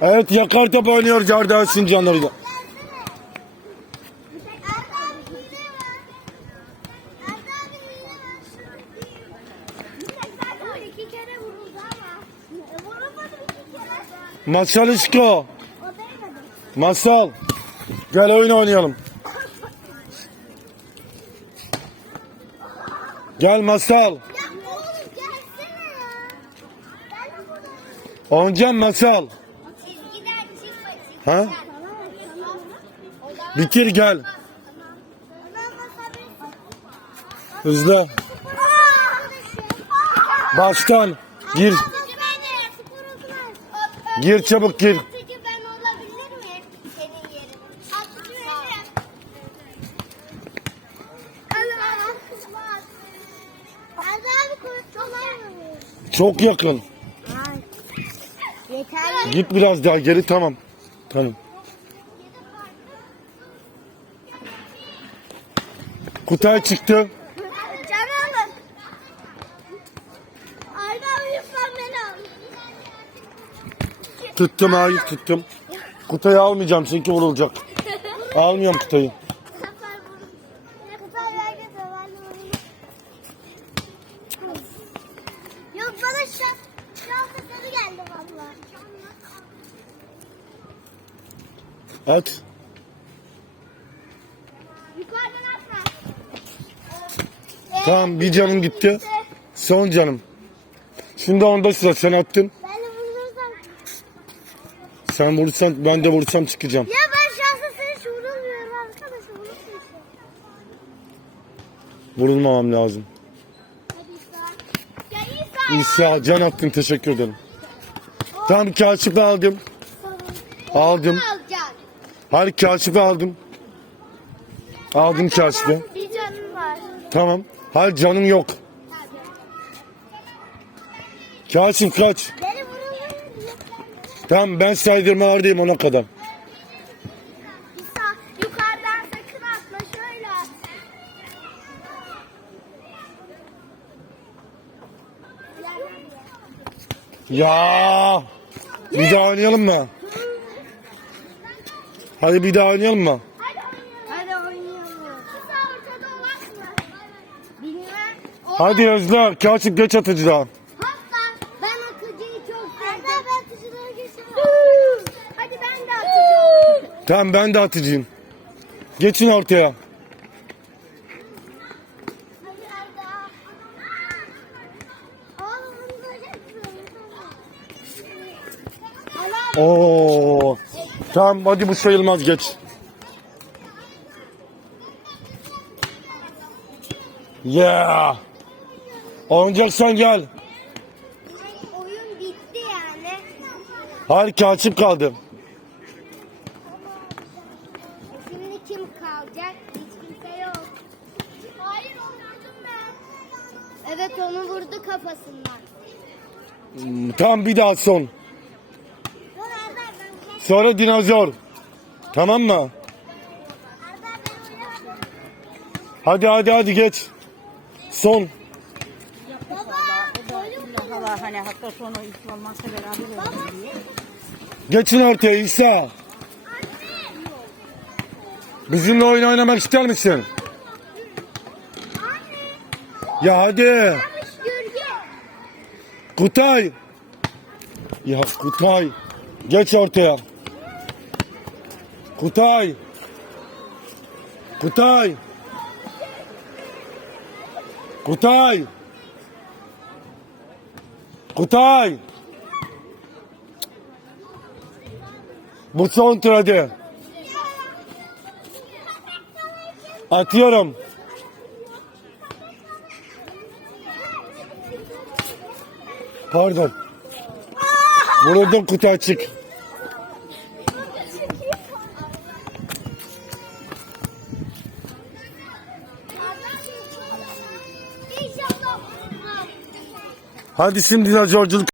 Evet yakar top oynuyor Cardan kere. Masal İşko. Masal. Gel oyun oynayalım. Gel Masal. Oynayacağım Masal. Ha? Bitir gel. Hızlı. Baştan. Gir. Gir çabuk gir. Çok yakın. Yeter. Git biraz daha geri tamam. Tamam. Kutay çıktı. Canım. Arda abi lütfen beni al. Tuttum hayır tuttum. Kutayı almayacağım çünkü vurulacak. Almıyorum kutayı. At. Yukarıdan atma. Tamam bir canım gitti. Son canım. Şimdi onda sıra sen attın. Ben de vurursam. Sen vurursan ben de vurursam çıkacağım. Ya ben eseri hiç vurulmuyorum arkadaşım. İşte. Vurulmamam lazım. Hadi İsa. Ya İsa. İsa can attın teşekkür ederim. Tamam kaşifi aldım. Aldım. Hayır kaşifi aldım. Aldım kaşifi. Bir canım var. Tamam. Hayır canım yok. Kaşif kaç. Tamam ben saydırmalardayım ona kadar. İsa yukarıdan sakın atma şöyle at. Ya. Bir daha oynayalım mı? Hadi bir daha oynayalım mı? Hadi oynayalım. Hadi oynayalım. İsa ortada olan mı? Bilmem. O Hadi hızlı. Kaşif geç atıcıdan. Hatta ben atıcıyı çok sevdim. Ben de atıcılara geçeyim. Hadi ben de atıcı Tamam ben de atıcıyım. Geçin ortaya. Hadi Arda. Oğlum bunu böyle yapıyorum. Oo. Tamam hadi bu sayılmaz geç. Yeah. Oynayacaksan gel. oyun bitti yani. Hayır kaçıp kaldı. Şimdi kim kalacak? Hiç kimse yok. Hayır vurdum ben. Evet onu vurdu kafasından. Hmm, Tamam bir daha son. Sonra dinozor. Tamam mı? Hadi hadi hadi geç. Son. Geçin ortaya İsa. Bizimle oyun oynamak ister misin? Ya hadi. Kutay. Ya Kutay. Geç ortaya. Kutay. Kutay. Kutay. Kutay. Bu son tur hadi. Atıyorum. Pardon. Vuruldum Kutay çık. Hadi şimdi dinozorculuk